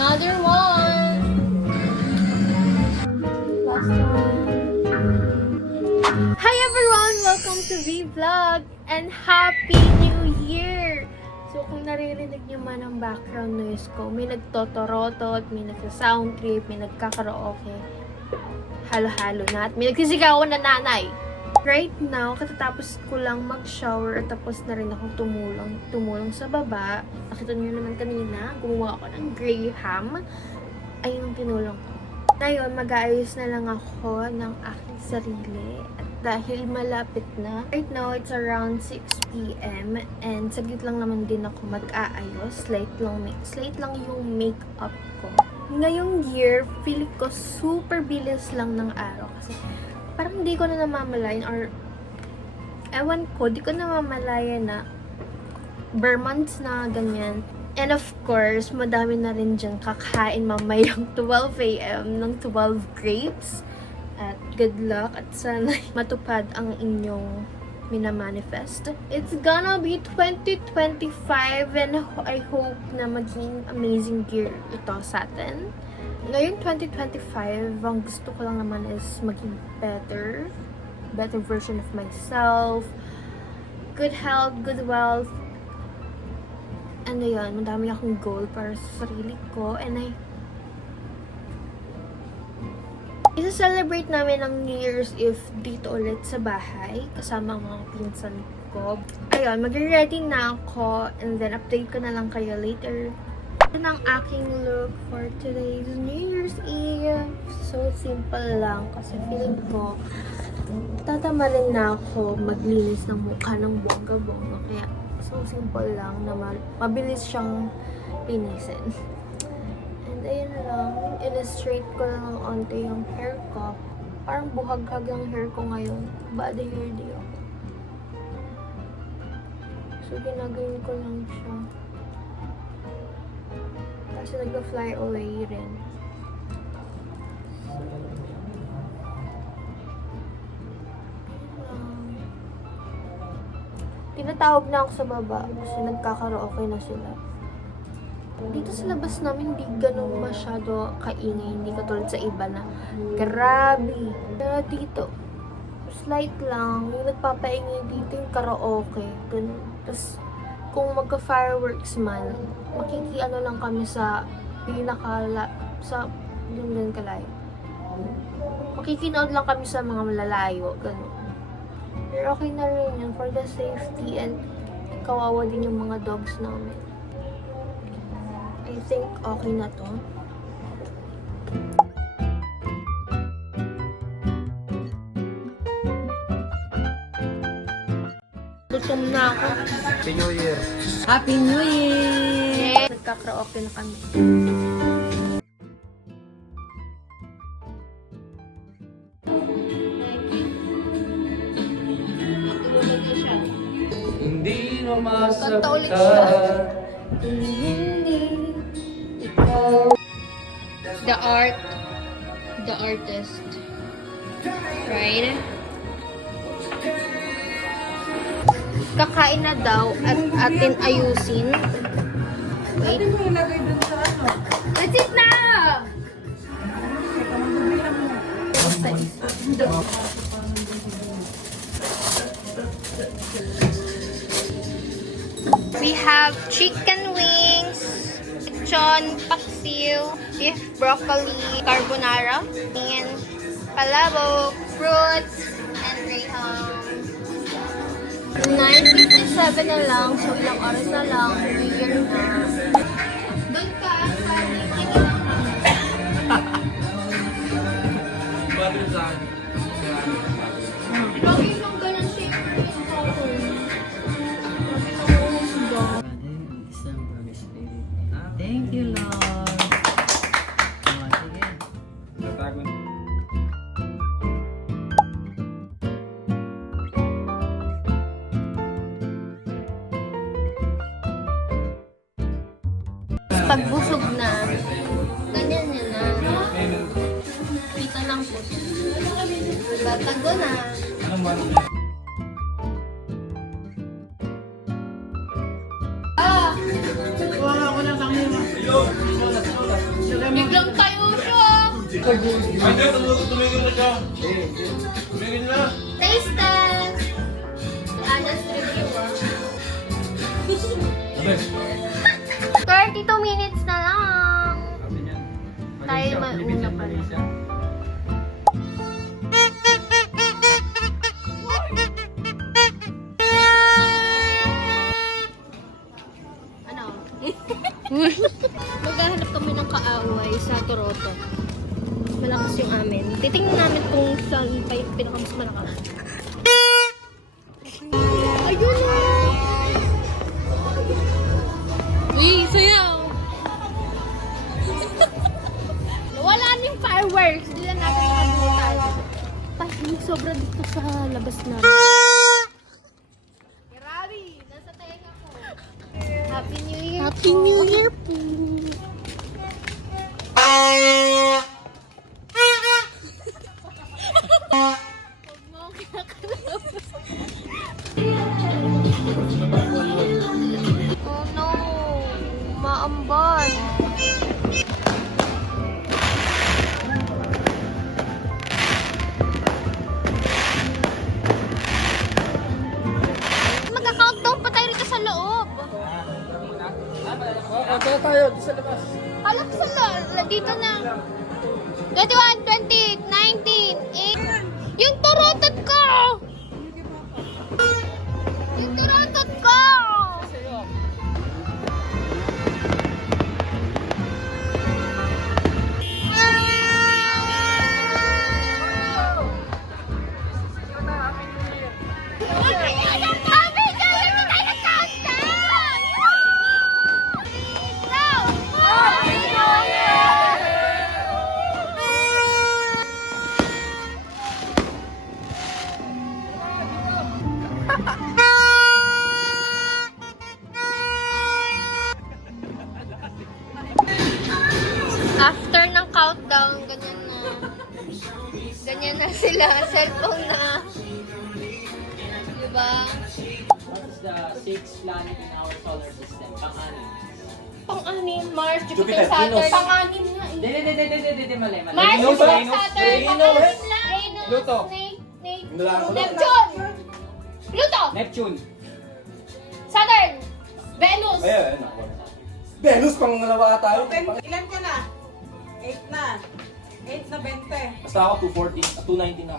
Another one. Last one. Hi everyone! Welcome to V-Vlog and Happy New Year! So kung naririnig nyo man ang background noise ko, may nagtotorotot, may nagsa-sound trip, may nagkakaraoke, halo-halo na, at may nagsisigawan na nanay. Right now, katatapos ko lang mag-shower at tapos na rin akong tumulong sa baba. Nakita nyo naman kanina, gumawa ako ng graham. Ayun ang tinulong ko. Ngayon, mag-aayos na lang ako ng aking sarili. At dahil malapit na, right now, it's around 6 p.m. And saglit lang naman din ako mag-aayos. Slight lang yung makeup ko. Ngayong year, feel ko super bilis lang ng araw. Kasi parang di ko na namamalayan or ewan ko, di ko namamalayan na bare months na ganyan. And of course, madami na rin dyan kakain mamayang 12 a.m. ng 12 grapes. At good luck at sana matupad ang inyong minamanifest. It's gonna be 2025 and I hope na maging amazing year ito sa atin. Ngayon 2025, ang gusto ko lang naman is maging better version of myself, good health, good wealth, and ayun, madami akong goal para sa sarili ko, and isa-celebrate namin ang New Year's Eve dito ulit sa bahay, kasama ang mga pinsan ko. Ayun, mag-ready na ako, and then update ko na lang kayo later. Yan ang aking look for today's New Year's Eve. So simple lang kasi feeling ko tatama rin na ako maglinis ng mukha ng bongga-bongga. Kaya so simple lang na mabilis siyang linisin. And ayun lang, illustrate ko lang ng onte yung hair ko. Parang buhaghag ang hair ko ngayon. Body hair day ako. So ginagawin ko lang siya. Kasi nag-fly away rin. Tinatawag na ako sa baba kasi nagkakaraoke na sila. Dito sa labas namin, hindi ganun masyado kaingay. Hindi katulad sa iba na grabe. Pero dito, slight lang. Yung nagpapaingay dito yung karaoke. Ganun. Tapos, kung magka-fireworks man, makikiano lang kami sa sa yung kalayo. Makikinood lang kami sa mga malalayo, ganun. Pero okay na rin yun for the safety and kawawa din yung mga dogs namin. I think okay na to. Gutom na ako. Happy New Year! Happy New Year! Nagkakaraoke na kami. Hindi na Kanta ulit masakta. siya. Hindi ikaw. The artist. Right? Kakain na daw at atin ayusin. Wait. That's it na! We have chicken wings. lechon, paksiw, beef broccoli, carbonara, and palabok, fruits, and graham. 9:57 na lang, so ilang oras na lang, New Year na. Doon ka, sabi, makikilang ka. Battery sa akin. Lagi lang ganun shape yung cover. Lagi lang umusga. Thank you, Lord. Sige. Natago. Pag busog na, ganyan yun na. Pita ng puso. Batago na. Anong ba? Ah! Wala ako na kami. Biglang tayo siya! Hindi, tumigil na siya. Tumigil na. Taste test! Honest review ah. 32 minutes na lang! Tayo mauna pa rin. Ano? Maghahanap kami ng kaaway sa Toronto. Malakas yung amin. Titingnan namin kung saan pa yung pinakamas malakas. Ayun na! Uy, sayaw! Nawala na yung fireworks. Hindi lang natin nakabutan. Tahimik sobra dito sa labas na. Grabe! Nasa tenga ko. Happy New Year Happy New Year po! Huwag mo akong kinakalap. Oh no! Maamban! Magka-countdown pa tayo rito sa loob! Kaya tayo, sa labas. Alam ko sa loob, dito na. 21, 20, 19, 8. Yung turotot ko! Yung turotot ko! After ng countdown, ganyan na sila, cellphone na. Diba? What is the sixth planet in our solar system? Pang-anim. Pang-anim, Mars, Jupiter, Jupiter, Saturn. Venus. Pang-anim nga eh. Hindi, mali. Mars, Venus, Jupiter, Venus, Saturn. Venus, Pang-anim lang. Venus, Pluto. Neptune. Pluto. Neptune. Saturn. Venus. Ayun. Venus, pang ngalawa tayo. Ilan ka na? 8 na. 8 na 20. Basta ako 240, 290 na.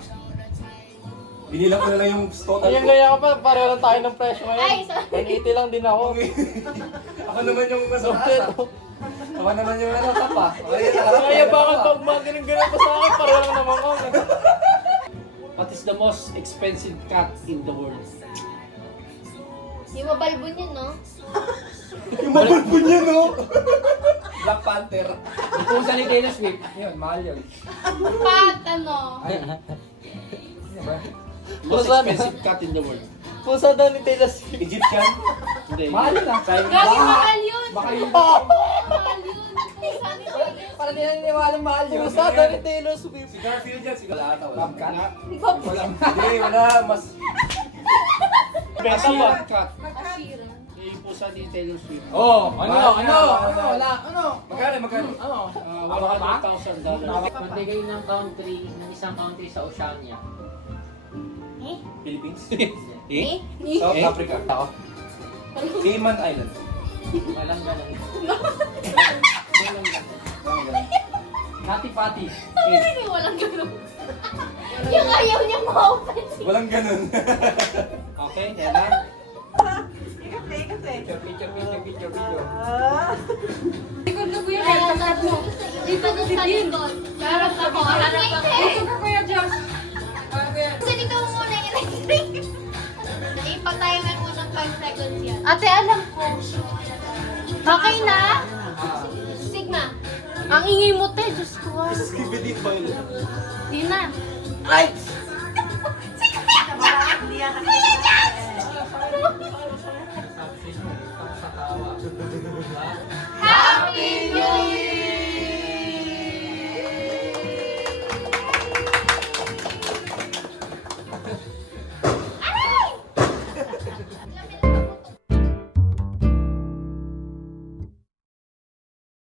Binilang ko na lang yung total Ayan ko. kaya ka pa, pareho lang tayo ng presyo Ay, ngayon. sorry. 180 lang din ako. Ako naman yung mas mataas. Ako naman yung ano, tapa. Kaya bakit pag magaling ganun pa sa akin, pareho lang naman ako. What is the most expensive cat in the world? Yung mabalbon yun, no? Yung mabulbon niya, no? Black Panther. Yung pusa ni Taylor Swift. Yun, mahal yun. Pat, ano? Most Pusa na. expensive cat in the world. Pusa daw ni Taylor Swift. Egyptian. Hindi. Mahal yun ah. Gagi, mahal yun! Baka yung... Mahal yun! Saan yun? Para di naniniwala mahal yun. Pusa daw ni Taylor Swift. Si Garfield yan, si Galata. Wala. Cat? Hindi, wala. Mas... Benta ba? Cat. Yung pusa ni Taylor Swift. Oh, Magkano? $100,000. Magbigay ng country, ng isang country sa Oceania. Philippines? Eh? South Africa. Cayman Island. Walang ganun. Walang ganun. Pati-pati. Hindi, walang ganun. Yung ayaw niya ma-open. Walang ganun. Okay, Ella. Ikat eh. Picture, picture. Likod na kuya, Kaya pagkat mo. dito doon sa likod. Harap ako, harap ako. Dito ka kuya, Josh. Kasi dito muna yung electric. Ipatimer mo ng 5 seconds yan. Ate, alam ko. Okay na? Sigma. Ang ingay mo, te. Diyos ko. Skibidi foil. Di na. Happy New Year!